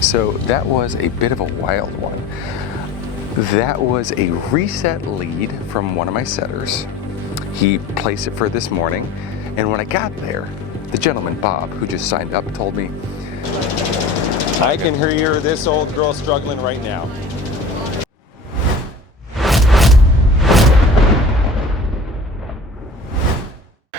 So that was a bit of a wild one. That was a reset lead from one of my setters. He placed it for this morning, and when I got there, the gentleman, Bob, who just signed up, told me, I can hear this old girl struggling right now.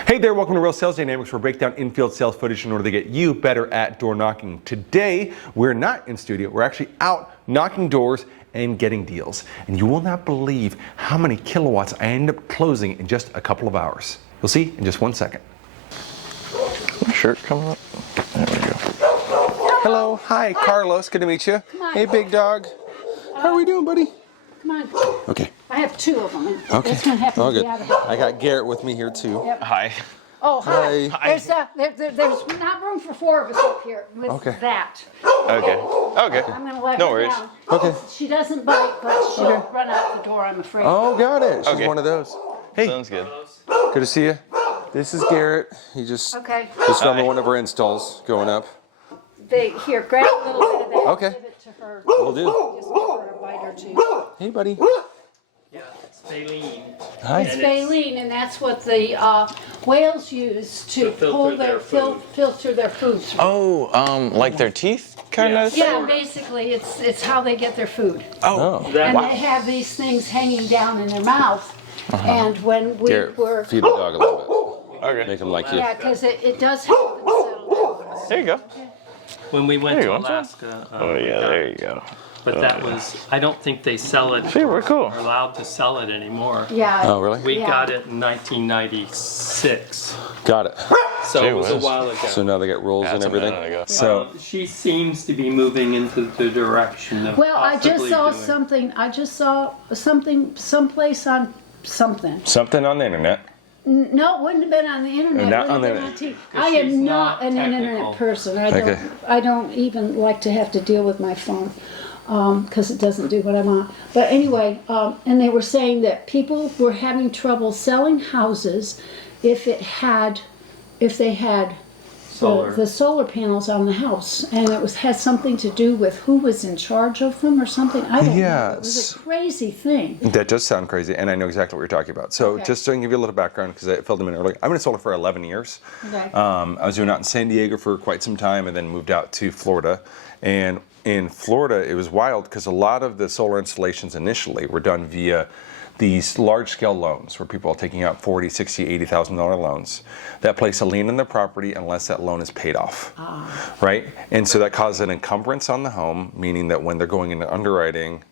Hey there, welcome to Real Sales Dynamics, where we break down in-field sales footage in order to get you better at door knocking. Today, we're not in studio, we're actually out knocking doors and getting deals. And you will not believe how many kilowatts I end up closing in just a couple of hours. You'll see in just 1 second. My shirt coming up. There we go. Hello, hi, Carlos, good to meet you. Hey, big dog. How are we doing, buddy? Come on. Okay. I have two of them. Okay. This one happens All to good. be out of it. I got Garrett with me here too. Yep. Hi. Oh, hi. Hi. There's not room for four of us up here with Okay. that. Okay. Okay. I'm going to let No her worries. down. Okay. She doesn't bite, but she'll run out the door, I'm afraid. Oh, got it. She's Okay. one of those. Hey, Sounds good. good to see you. This is Garrett. He just Okay. filming one of our installs going up. Here, grab a little bit of that. Okay. Give it to her. Will do. Just give her a bite or two. Hey, buddy. Yeah, it's baleen. Hi. It's baleen, and that's what the whales use to filter pull their food. filter their food through. Oh, like their teeth, kind of? Yeah, basically, it's how they get their food. Oh. That, And they have these things hanging down in their mouth. And when we Garrett, were, feed the dog a little Okay. bit. Make him like you. yeah, because it does help them settle down. There you go. when we went There to you go. Alaska, Oh, yeah, there you go. but that was, I don't think they sell it, See, we're cool. are allowed to sell it anymore. Yeah. Oh, really? We Yeah. got it in 1996, Got it. so Gee it was a whiz. while ago. So now they get rules and That's a everything. minute ago. So, She seems to be moving into the direction of Well, I just possibly saw doing- something. I just saw something someplace on something. something on the internet. No, it wouldn't have been on the internet. Not It on would the have been internet. on TV. I she's am not not an technical. internet person. Okay. I don't even like to have to deal with my phone because it doesn't do what I want. But anyway, and they were saying that people were having trouble selling houses if they had Solar. the solar panels on the house, and it had something to do with who was in charge of them or something. I don't know. It was Yes. a crazy thing. That does sound crazy, and I know exactly what you're talking about. So Okay. just to give you a little background, because I filled them in earlier, I've been in solar for 11 years. Okay. I was doing it out in San Diego for quite some time and then moved out to Florida. And in Florida, it was wild because a lot of the solar installations initially were done via these large-scale loans where people are taking out $40,000, $60,000, $80,000 loans that place a lien on the property unless that loan is paid off, right? And so that causes an encumbrance on the home, meaning that when they're going into underwriting,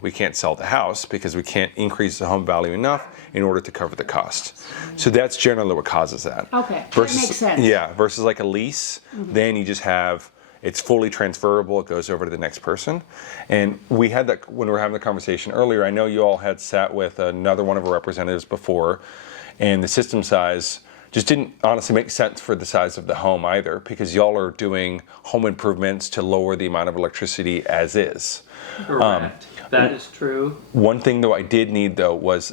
we can't sell the house because we can't increase the home value enough in order to cover the cost. So that's generally what causes that. Okay, that makes sense. Yeah, versus like a lease, then you just have, it's fully transferable, it goes over to the next person. And we had that when we were having the conversation earlier. I know you all had sat with another one of our representatives before, and the system size just didn't honestly make sense for the size of the home either, because y'all are doing home improvements to lower the amount of electricity as is. Correct. That is true. One thing though I did need though was,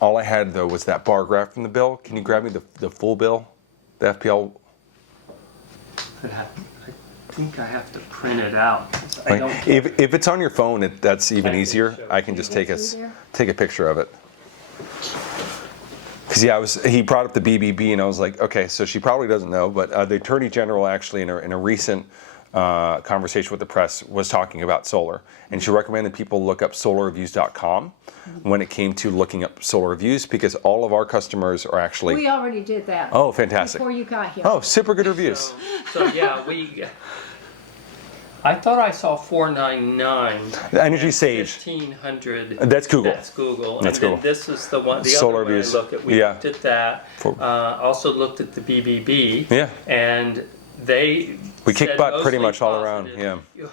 all I had though was that bar graph from the bill. Can you grab me the full bill, the FPL? I think I have to print it out. I don't. If it's on your phone, that's even Okay, easier. sure. I can just take there? a picture of it. Because yeah, he brought up the BBB, and I was like, okay, so she probably doesn't know, but the Attorney General actually in a recent conversation with the press was talking about solar, and she recommended people look up solarreviews.com when it came to looking up solar reviews, because all of our customers are actually. We already did that. Oh, fantastic! Before you got here. Oh, super good reviews. So yeah, I thought I saw 499. The Energy Sage. 1500. That's Google. That's Google. That's and then Google. This is the one. The Solar other one reviews. I looked at. We Yeah. looked at that. Also looked at the BBB. Yeah. And they. We kick said butt pretty mostly much all around. positive. Yeah.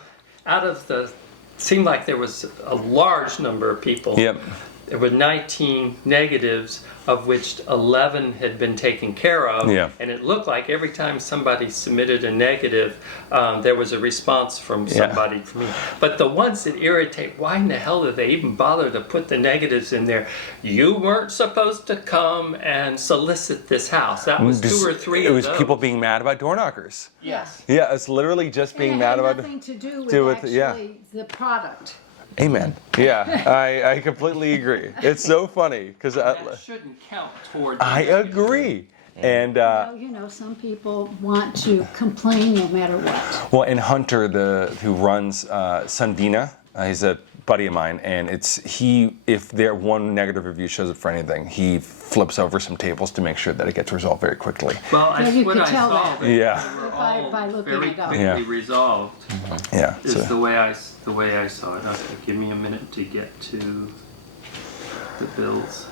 Out of the, seemed like there was a large number of people Yep. there were 19 negatives, of which 11 had been taken care of. Yeah. And it looked like every time somebody submitted a negative, there was a response from somebody for me. But the ones that irritate, why in the hell did they even bother to put the negatives in there? You weren't supposed to come and solicit this house. That was 2 or 3 It of was those. people being mad about door knockers. Yes. Yeah, it's literally just being And it mad had about nothing to do with, do with- actually yeah. the product. Amen. Yeah, I completely agree. It's so funny because That shouldn't count toward. I agree. And Well, you know, some people want to complain no matter what. well, and Hunter, who runs Sunvina, he's a buddy of mine, and if there one negative review shows up for anything, he flips over some tables to make sure that it gets resolved very quickly. Well, Yeah, I you what could I tell saw, that. they Yeah. were By- all by looking very it up. quickly Yeah. resolved. Yeah. Is So, the way I saw it. Okay, give me a minute to get to the bills.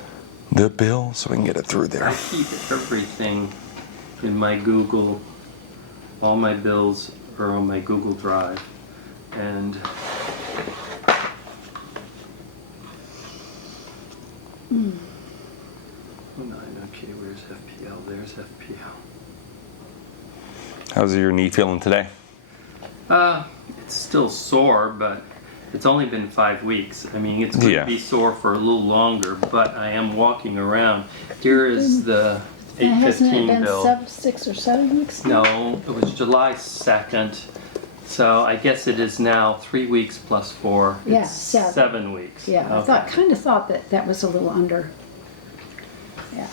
the bill, so we can get it through there. I keep everything in my Google. All my bills are on my Google Drive, and oh, 9. Okay, where's FPL? There's FPL. How's your knee feeling today? It's still sore, but it's only been 5 weeks. I mean, it's going Yeah. to be sore for a little longer, but I am walking around. Here is the And hasn't it 815 been bill. 6 or 7 weeks now? No, it was July 2nd. So I guess it is now 3 weeks plus 4. Yeah, It's 7. 7 weeks. Yeah, I Okay. kind of thought that was a little under. Yeah.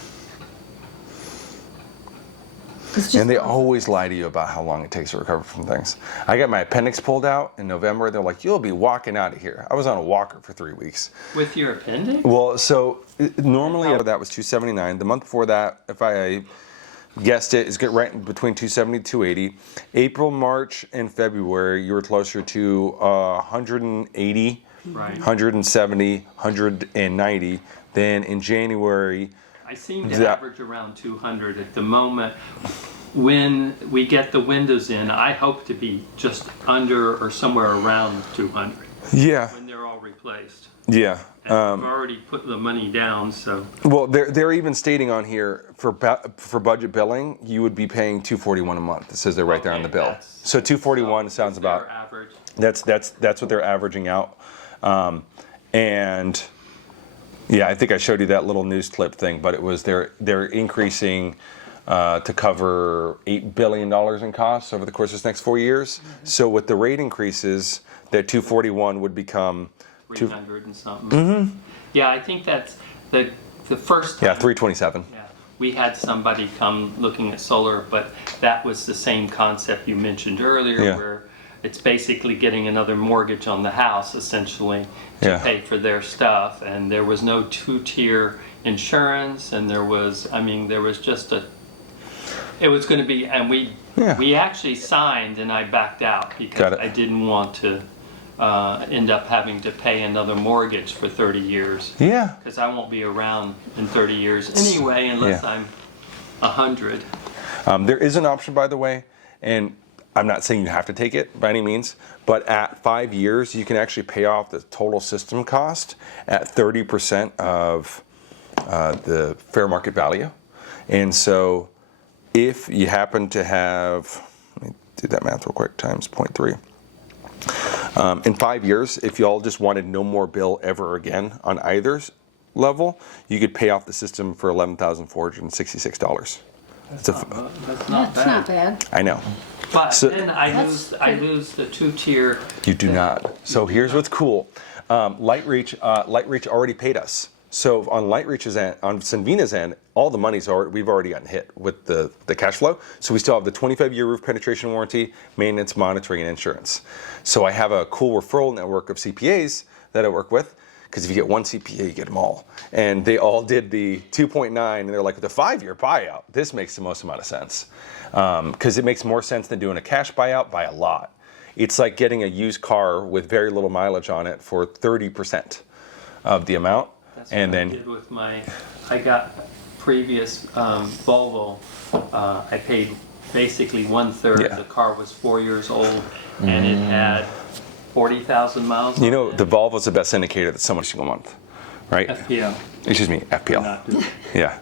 It's just And they always lie to you about how long it takes to recover from things. I got my appendix pulled out in November. They're like, you'll be walking out of here. I was on a walker for 3 weeks. With your appendix? Well, so normally that was 279. The month before that, if I guessed it, is get right between 270 and 280. April, March, and February, you were closer to 180, Right. 170, 190. Then in January, I seem to that- average around 200 at the moment. When we get the windows in, I hope to be just under or somewhere around 200 yeah, when they're all replaced. yeah. And I've already put the money down, so Well, they're even stating on here for budget billing, you would be paying $241 a month. It says they're right there on the Okay, bill. that's- So 241 sounds their about average. that's what they're averaging out. And yeah, I think I showed you that little news clip thing, but it was they're increasing to cover $8 billion in costs over the course of this next 4 years. So with the rate increases, that 241 would become 300 and something. Yeah, I think that's the first time. yeah 327. Yeah, we had somebody come looking at solar, but that was the same concept you mentioned earlier, Yeah. where it's basically getting another mortgage on the house, essentially, to Yeah. pay for their stuff. And there was no 2-tier insurance, and there was just it was going to be, and Yeah. we actually signed, and I backed out Got because it. I didn't want to end up having to pay another mortgage for 30 years. Yeah. Because I won't be around in 30 years anyway, unless Yeah. I'm 100. There is an option, by the way, and I'm not saying you have to take it by any means, but at 5 years, you can actually pay off the total system cost at 30% of the fair market value. And so if you happen to have, let me do that math real quick, times 0.3. In 5 years, if you all just wanted no more bill ever again on either level, you could pay off the system for $11,466. That's not That's bad. not bad. I know. But So- then I lose the 2-tier. You do not. So here's what's cool. LightReach already paid us. So on LightReach's end, on Sunvina's end, all the money's we've already gotten hit with the cash flow. So we still have the 25-year roof penetration warranty, maintenance, monitoring, and insurance. So I have a cool referral network of CPAs that I work with, because if you get one CPA, you get them all. And they all did the 2.9, and they're like, the 5-year buyout, this makes the most amount of sense. Because it makes more sense than doing a cash buyout by a lot. It's like getting a used car with very little mileage on it for 30% of the amount. That's And what I then, did with I got previous Volvo. I paid basically 1/3. Yeah. The car was 4 years old, and it had 40,000 miles. you on know, it. the Volvo's the best indicator that someone's a month, right? FPL. Excuse me, FPL. Not Duke. Yeah.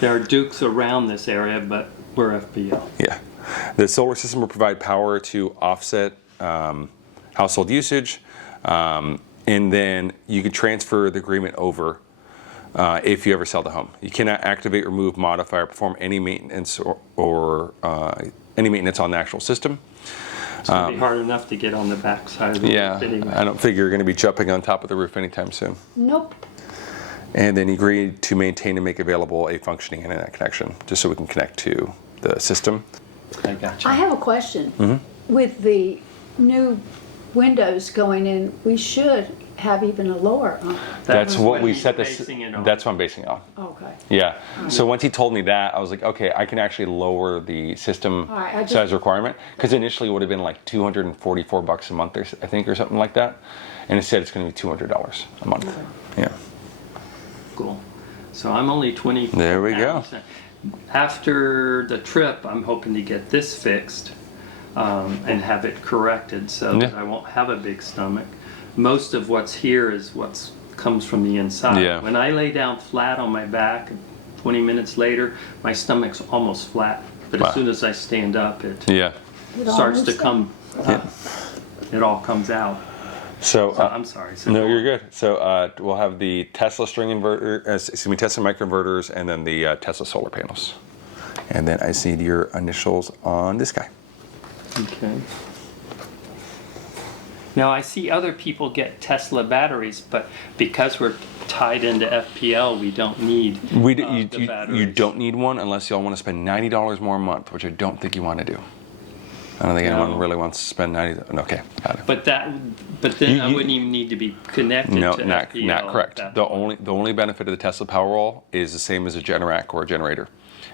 There are Dukes around this area, but we're FPL. Yeah. The solar system will provide power to offset household usage, and then you can transfer the agreement over if you ever sell the home. You cannot activate, remove, modify, or perform any maintenance or any maintenance on the actual system. It's going to be hard enough to get on the back side of the roof anyway. I don't figure you're going to be jumping on top of the roof anytime soon. Nope. And then you agree to maintain and make available a functioning internet connection, just so we can connect to the system. I got you. I have a question. With the new windows going in, we should have even a lower. That's what we he's set this. basing it on. That's what I'm basing it on. Okay. Yeah. So once he told me that, I was like, okay, I can actually lower the system All right, size requirement, because initially it would have been like $244 a month, I think, or something like that, and instead it's going to be $200 a month. Okay. Yeah. Cool. So I'm only 20. There we go. After the trip, I'm hoping to get this fixed and have it corrected so that I won't have a big stomach. Most of what's here is what comes from the inside. Yeah. When I lay down flat on my back, 20 minutes later, my stomach's almost flat. But as soon as I stand up, it Yeah. starts to come. It all comes out. So I'm sorry. So no, you're good. So we'll have the Tesla string inverter, Tesla microinverters, and then the Tesla solar panels. And then I just need your initials on this guy. Okay. Now I see other people get Tesla batteries, but because we're tied into FPL, we don't need the batteries. You don't need one unless y'all want to spend $90 more a month, which I don't think you want to do. I don't think anyone really wants to spend $90. Okay, got it. But then I wouldn't even need to be connected No, to not FPL. not correct. at that The point. only benefit of the Tesla Powerwall is the same as a Generac or a generator.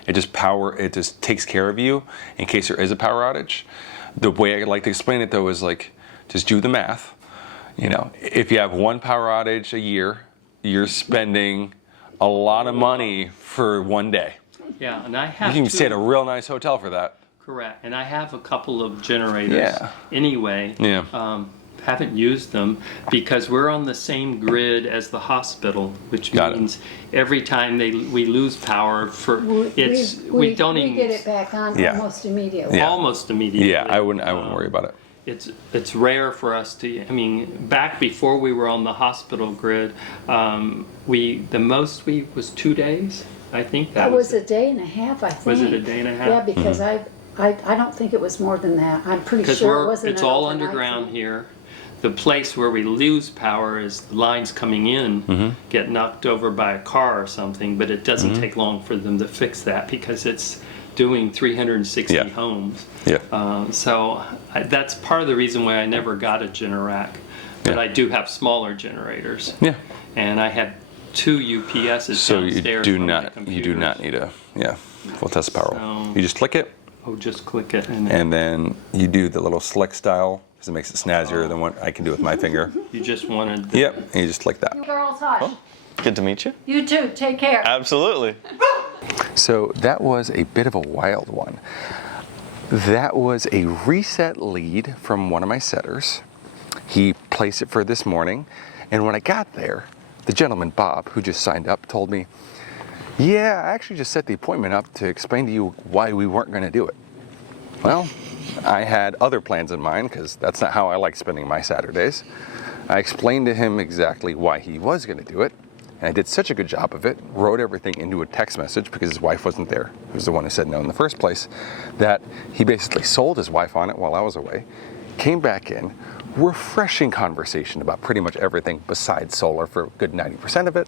It just takes care of you in case there is a power outage. The way I like to explain it though is like, just do the math. You know, if you have one power outage a year, you're spending a lot of money for one day. Yeah, and I have You can stay at a real nice hotel for that. Correct, and I have a couple of generators Yeah. anyway. Yeah. Haven't used them because we're on the same grid as the hospital, which Got it. means every time we lose power We don't we even get it back on Yeah. almost immediately. Yeah. almost immediately. Yeah, I wouldn't worry about it. It's rare for us to. I mean, back before we were on the hospital grid, the most was 2 days. I think That was a day and a half, I think. Was it a day and a half? Yeah, because I don't think it was more than that. I'm pretty Because sure it wasn't. it's an all overnight underground thing. here. The place where we lose power is the lines coming in get knocked over by a car or something, but it doesn't take long for them to fix that because it's doing 360 Yeah. homes. Yeah. So that's part of the reason why I never got a Generac, but Yeah. I do have smaller generators. Yeah. And I had 2 UPSs So you downstairs. do from my not need a full Tesla Powerwall. So- You just click it, Oh, just click it and then you do the little select style because it makes it snazzier than what I can do with my finger. you just wanted. The, Yep, and you just click that. Girls, hush. Good to meet you. You too. Take care. Absolutely. So that was a bit of a wild one. That was a reset lead from one of my setters. He placed it for this morning, and when I got there, the gentleman, Bob, who just signed up, told me, yeah, I actually just set the appointment up to explain to you why we weren't going to do it. Well, I had other plans in mind because that's not how I like spending my Saturdays. I explained to him exactly why he was going to do it, and I did such a good job of it, wrote everything into a text message because his wife wasn't there, who's the one who said no in the first place, that he basically sold his wife on it while I was away, came back in, refreshing conversation about pretty much everything besides solar for a good 90% of it,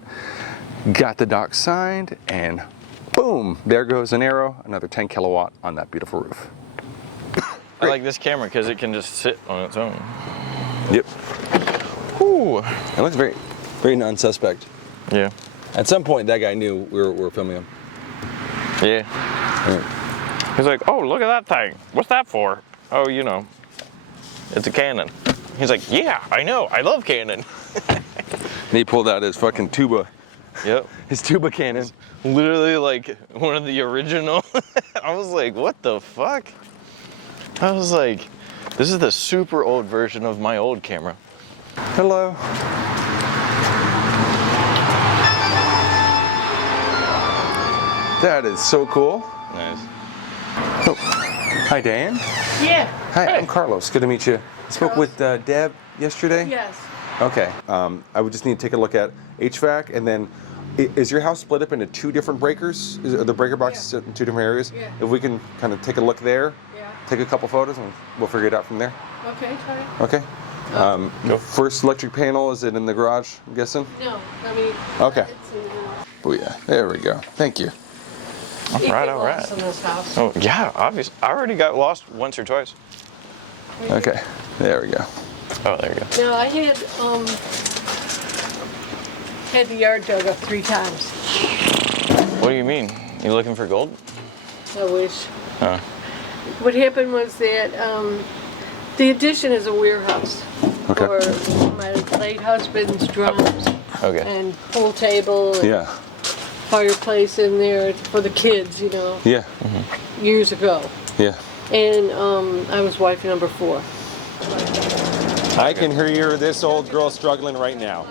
got the doc signed, and boom, there goes an arrow, another 10 kilowatt on that beautiful roof. I like this camera because it can just sit on its own. Yep. Ooh. It looks very, very non-suspect. Yeah. At some point, that guy knew we were filming him. Yeah. He's like, oh, look at that thing. What's that for? Oh, you know, it's a Canon. He's like, yeah, I know. I love Canon. And he pulled out his fucking tuba, Yep. his tuba cannon. Literally like one of the original. I was like, what the fuck? I was like, this is the super old version of my old camera. Hello. That is so cool. Nice. Oh. Hi, Dan. Yeah. Hi, I'm Carlos. Good to meet you. I spoke with Deb yesterday. Yes. Okay. I would just need to take a look at HVAC, and then is your house split up into 2 different breakers? Are the breaker boxes in 2 different areas? Yeah. If we can kind of take a look there, Yeah. take a couple photos, and we'll figure it out from there. Okay, sorry. Okay. First electric panel, is it in the garage, I'm guessing? No, I mean. Okay. It's in the house. Booyah. There we go. Thank you. All You right, get all lost right. in this house. Oh, yeah, obviously. I already got lost once or twice. Okay. There we go. Oh, there you go. No, I had the yard dug up 3 times. What do you mean? You looking for gold? I wish. Oh. What happened was that the addition is a warehouse Okay. for my late husband's drums Okay. and pool table and Yeah. fireplace in there for the kids, you know, Yeah. years ago. Yeah. And I was wife number 4. I can hear this old girl struggling right now.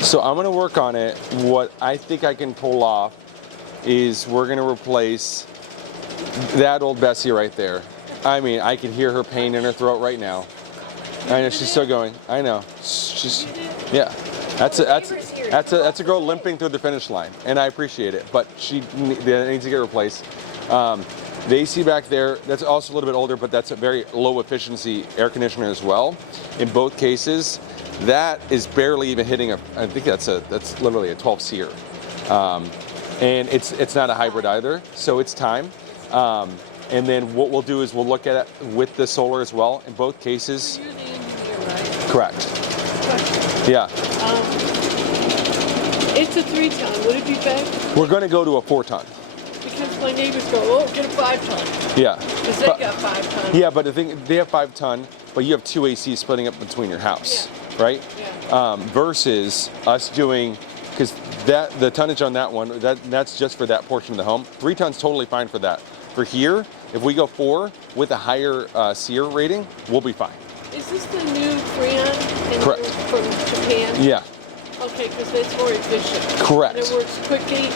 So I'm gonna work on it. What I think I can pull off is we're gonna replace that old Bessie right there. I mean, I can hear her pain in her throat right now. I know she's still going. I know. She's, yeah. That's a girl limping through the finish line, and I appreciate it. But that needs to get replaced. The AC back there, that's also a little bit older, but that's a very low efficiency air conditioner as well. In both cases, that is barely even hitting I think that's literally a 12 SEER. And it's not a hybrid either, so it's time. And then what we'll do is we'll look at it with the solar as well. In both cases, You're the engineer, right? correct. Yeah, It's a 3-ton. Would it be better? we're gonna go to a 4-ton. Because my neighbors go, oh, get a 5-ton. Yeah. Because they got 5-ton. Yeah, but the thing, they have 5-ton, but you have 2 AC splitting up between your house, right? Yeah. Versus us doing, because the tonnage on that one, that's just for that portion of the home. 3 tons totally fine for that. For here, if we go 4 with a higher SEER rating, we'll be fine. Is this the new Freon Correct. from Japan? Yeah, Okay, because that's more efficient. Correct. And it works quickly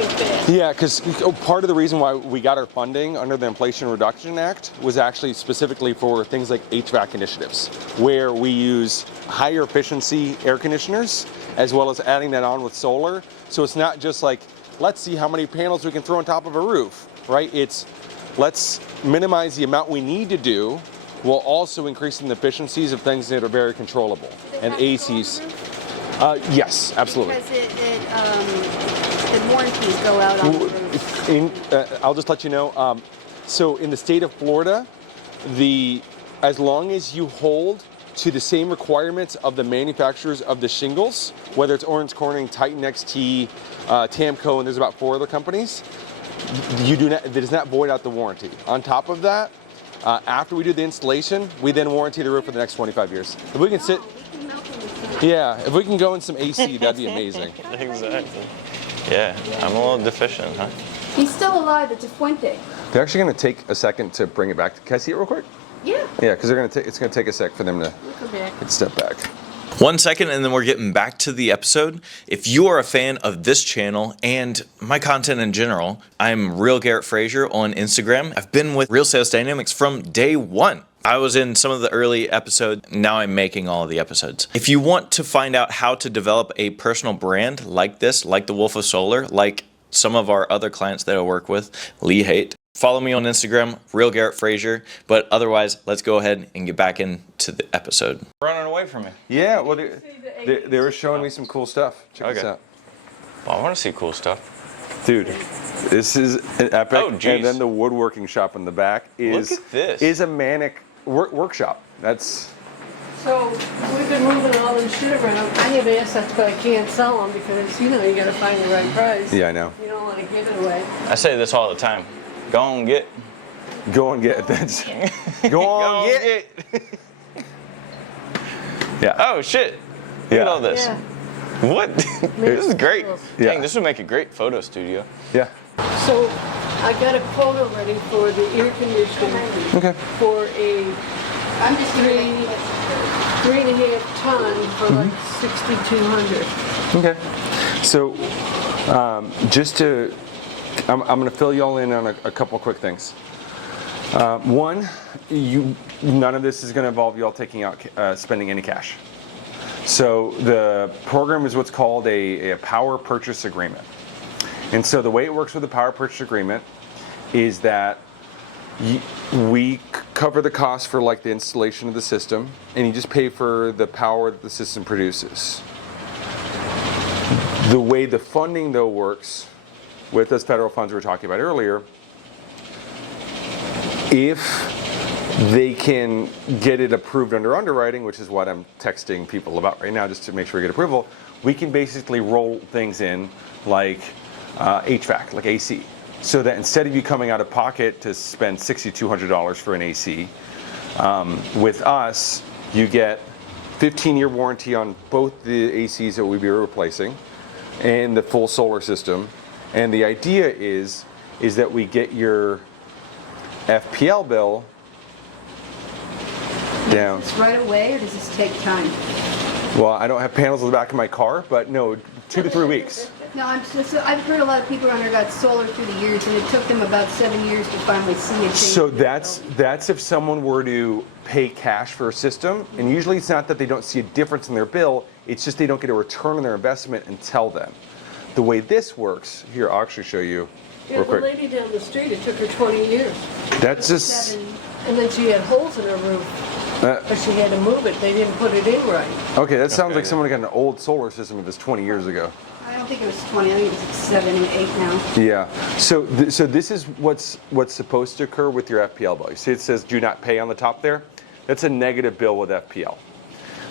and fast. yeah, because part of the reason why we got our funding under the Inflation Reduction Act was actually specifically for things like HVAC initiatives, where we use higher efficiency air conditioners, as well as adding that on with solar. So it's not just like, let's see how many panels we can throw on top of a roof, right? It's, let's minimize the amount we need to do, while also increasing the efficiencies of things that are very controllable. And ACs. Yes, absolutely. Because the warranties go out on the roof. I'll just let you know. So in the state of Florida, as long as you hold to the same requirements of the manufacturers of the shingles, whether it's Owens Corning, Titan XT, Tamco, and there's about 4 other companies, it does not void out the warranty. On top of that, after we do the installation, we then warranty the roof for the next 25 years. If we can sit, yeah, if we can go in some AC, that'd be amazing. Exactly. Yeah, I'm a little deficient, huh? He's still alive. It's a Fuente. They're actually going to take a second to bring it back. Can I see it real quick? Yeah. Yeah, because it's going to take a sec for them to Come back. step back. 1 second and then we're getting back to the episode. If you are a fan of this channel and my content in general, I'm Real Garrett Frazier on Instagram. I've been with Real Sales Dynamics from day 1. I was in some of the early episodes. Now I'm making all of the episodes. If you want to find out how to develop a personal brand like this, like the Wolf of Solar, like some of our other clients that I work with, Lee Haight, follow me on Instagram, Real Garrett Frazier. But otherwise, let's go ahead and get back into the episode. Running away from me. Yeah, well, they were showing me some cool stuff. Check this Okay. out. Well, I want to see cool stuff. Dude, this is an epic. Oh, geez. And then the woodworking shop in the back is Look at this. is a manic workshop. That's So we've been moving all this shit around. I have assets, but I can't sell them because, you got to find the right price. yeah, I know. You don't want to give it away. I say this all the time. Go on, get. Go and get that. Go on, get it. Yeah. Oh, shit. Look at Yeah. all this. Yeah. What? This is great. Yeah. Dang, this would make a great photo studio. Yeah. So I got a quote already for the air conditioning Okay. for a I'm just doing 3.5 ton for like 6,200. Okay. So, just to I'm going to fill you all in on a couple quick things. One, none of this is going to involve you all taking out, spending any cash. So the program is what's called a power purchase agreement. And so the way it works with the power purchase agreement is that we cover the cost for like the installation of the system, and you just pay for the power that the system produces. The way the funding though works with those federal funds we were talking about earlier, if they can get it approved under underwriting, which is what I'm texting people about right now just to make sure we get approval, we can basically roll things in like HVAC, like AC. So that instead of you coming out of pocket to spend $6,200 for an AC, with us, you get 15-year warranty on both the ACs that we'll be replacing and the full solar system. And the idea is that we get your FPL bill down. Is this right away, or does this take time? Well, I don't have panels on the back of my car, but no, 2 to 3 weeks. No, I've heard a lot of people undergot solar through the years, and it took them about 7 years to finally see a change. So that's if someone were to pay cash for a system, and usually it's not that they don't see a difference in their bill, it's just they don't get a return on their investment until then. The way this works, here I'll actually show you Yeah, real the quick. lady down the street, it took her 20 years. That's just, 7. And then she had holes in her roof, but she had to move it. They didn't put it in right. okay, that sounds like someone got an old solar system if it's 20 years ago. I don't think it was 20. I think it was like 7 and 8 now. Yeah, so so this is what's supposed to occur with your FPL bill. You see it says do not pay on the top there? That's a negative bill with FPL.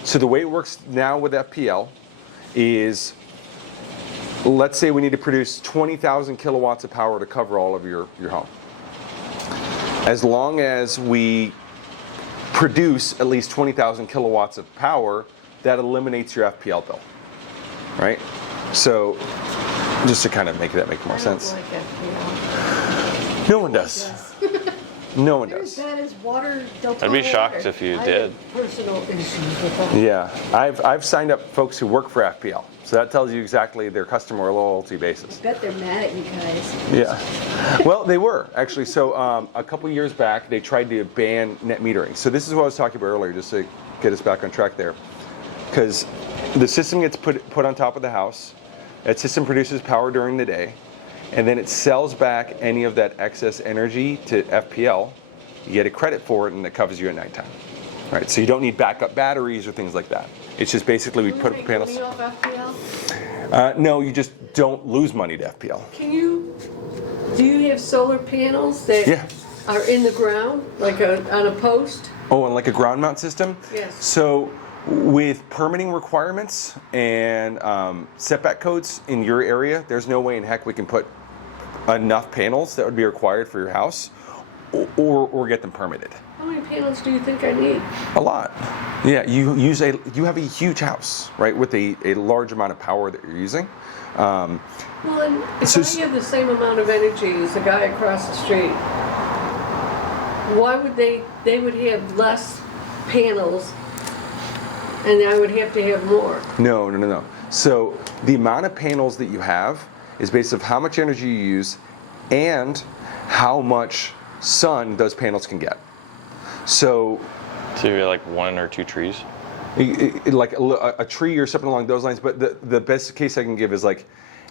So the way it works now with FPL is, let's say we need to produce 20,000 kilowatts of power to cover all of your home. As long as we produce at least 20,000 kilowatts of power, that eliminates your FPL bill, right? So just to kind of make that make more sense. I don't like FPL. No one does. No one There's does. that is water. I'd be shocked if you did. I have personal issues with that. Yeah, I've signed up folks who work for FPL, so that tells you exactly their customer loyalty basis. I bet they're mad at you guys. Yeah. Well, they were actually. So a couple years back, they tried to ban net metering. So this is what I was talking about earlier, just to get us back on track there, because the system gets put on top of the house. That system produces power during the day, and then it sells back any of that excess energy to FPL. You get a credit for it, and it covers you at nighttime. Right, so you don't need backup batteries or things like that. It's just basically we put up Make panels. money off FPL? No, you just don't lose money to FPL. Do you have solar panels that Yeah. are in the ground, like on a post? Oh, and like a ground mount system? Yes. So with permitting requirements and setback codes in your area, there's no way in heck we can put enough panels that would be required for your house or get them permitted. How many panels do you think I need? A lot. Yeah, you have a huge house, right, with a large amount of power that you're using. Well, then, if So I have the same amount of energy as the guy across the street, why would they would have less panels and I would have to have more? No. So the amount of panels that you have is based on how much energy you use and how much sun those panels can get. So To like 1 or 2 trees. like a tree or something along those lines, but the best case I can give is like,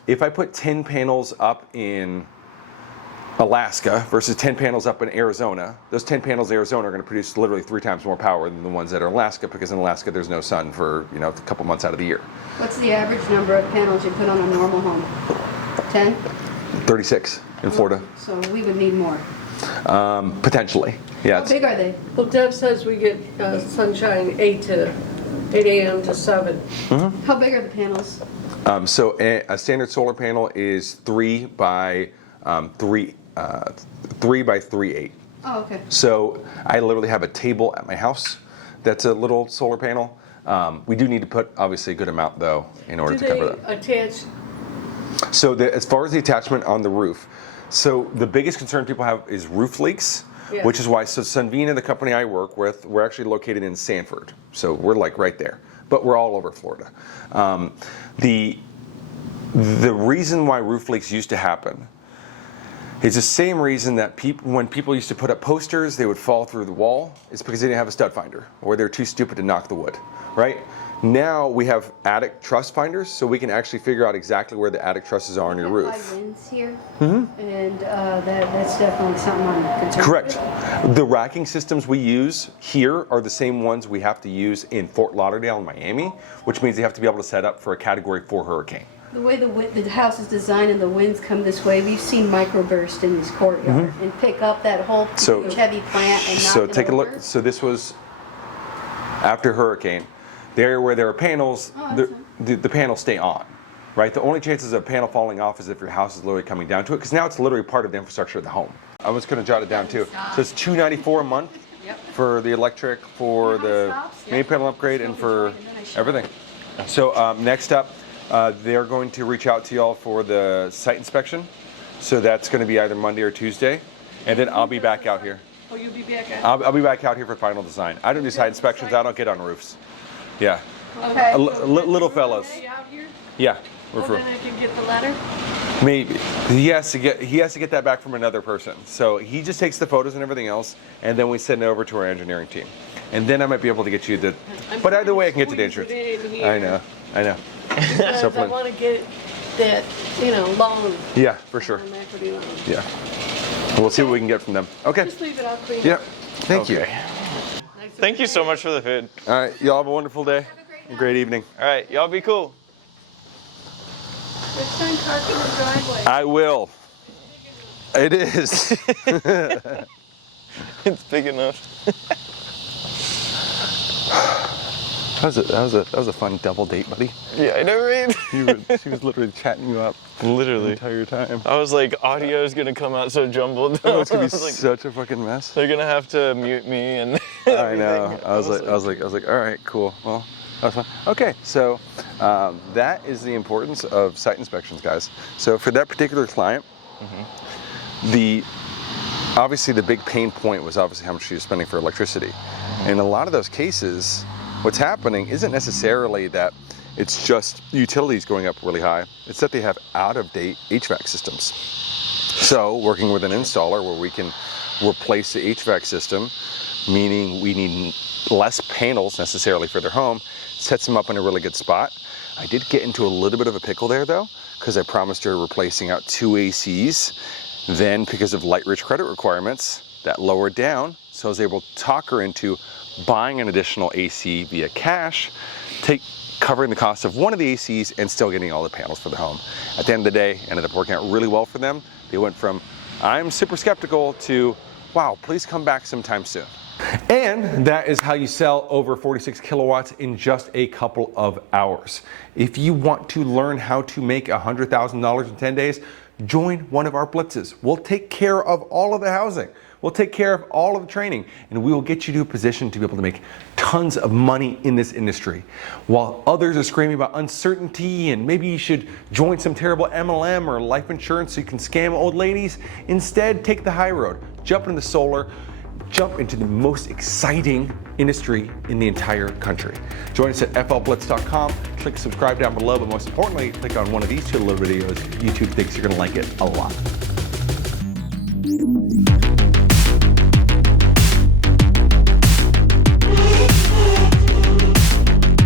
if I put 10 panels up in Alaska versus 10 panels up in Arizona, those 10 panels in Arizona are going to produce literally 3 times more power than the ones that are in Alaska, because in Alaska there's no sun for a couple months out of the year. What's the average number of panels you put on a normal home? 10? 36 in Florida, So we would need more. potentially. Yeah. How big are they? Well, Deb says we get sunshine 8 a.m. to 7. How big are the panels? So a standard solar panel is 3 by 3 by 3/8. Oh, okay. So I literally have a table at my house that's a little solar panel. We do need to put obviously a good amount though in order Do to cover they that. attach? So as far as the attachment on the roof, so the biggest concern people have is roof leaks, Yeah. which is why Sunvina, the company I work with, we're actually located in Sanford. So we're like right there, but we're all over Florida. The reason why roof leaks used to happen It's the same reason that when people used to put up posters, they would fall through the wall. It's because they didn't have a stud finder, or they're too stupid to knock the wood, right? Now we have attic truss finders, so we can actually figure out exactly where the attic trusses are on your roof. High winds here, and that's definitely something I'm concerned Correct. with. The racking systems we use here are the same ones we have to use in Fort Lauderdale and Miami, which means they have to be able to set up for a Category 4 hurricane. The way the house is designed and the winds come this way, we've seen microburst in this courtyard and pick up that whole So- huge heavy plant and knock So it take a over. look. So this was after hurricane. The area where there are panels, the panels stay on, right? The only chances of a panel falling off is if your house is literally coming down to it, because now it's literally part of the infrastructure of the home. I was going to jot it down too. So it's $294 a month for the electric, for the main panel upgrade, and for everything. So next up, they're going to reach out to y'all for the site inspection. So that's going to be either Monday or Tuesday, and then I'll be back out here. Oh, you'll be back at? I'll be back out here for final design. I don't do site inspections. I don't get on roofs. Yeah. Okay. Little fellas. Hey, out here? Yeah. Well, then I can get the letter? Maybe. He has to get that back from another person. So he just takes the photos and everything else, and then we send it over to our engineering team. And then I might be able to get you the. But either way, I can get to the insurance. I know. Because I want to get that, loan. Yeah, for sure. An equity loan. Yeah. We'll see what we can get from them. Okay. Just leave it, I'll clean it. Yep. Thank you. Thank you so much for the food. All right. Y'all have a wonderful day. Great evening. All right, y'all be cool. Next time, park in the driveway. I will. It is. It's big enough. That was a fun double date, buddy. Yeah, I know, right? She was literally chatting you up the Literally. entire time. I was like, audio's gonna come out so jumbled. Oh, it's gonna be I was like, such a fucking mess. they're gonna have to mute me and. I know. I was like, all right, cool. Well, that was fun. Okay, so that is the importance of site inspections, guys. So for that particular client, obviously the big pain point was obviously how much she was spending for electricity. In a lot of those cases, what's happening isn't necessarily that it's just utilities going up really high. It's that they have out-of-date HVAC systems. So working with an installer where we can replace the HVAC system, meaning we need less panels necessarily for their home, sets them up in a really good spot. I did get into a little bit of a pickle there though, because I promised her replacing out 2 ACs. Then because of light-rich credit requirements, that lowered down. So I was able to talk her into buying an additional AC via cash, covering the cost of one of the ACs and still getting all the panels for the home. At the end of the day, ended up working out really well for them. They went from, I'm super skeptical to, wow, please come back sometime soon. And that is how you sell over 46 kilowatts in just a couple of hours. If you want to learn how to make $100,000 in 10 days, join one of our blitzes. We'll take care of all of the housing. We'll take care of all of the training, and we will get you to a position to be able to make tons of money in this industry. While others are screaming about uncertainty and maybe you should join some terrible MLM or life insurance so you can scam old ladies, instead take the high road. Jump into solar, jump into the most exciting industry in the entire country. Join us at flblitz.com, click subscribe down below, but most importantly, click on one of these two little videos. YouTube thinks you're gonna like it a lot.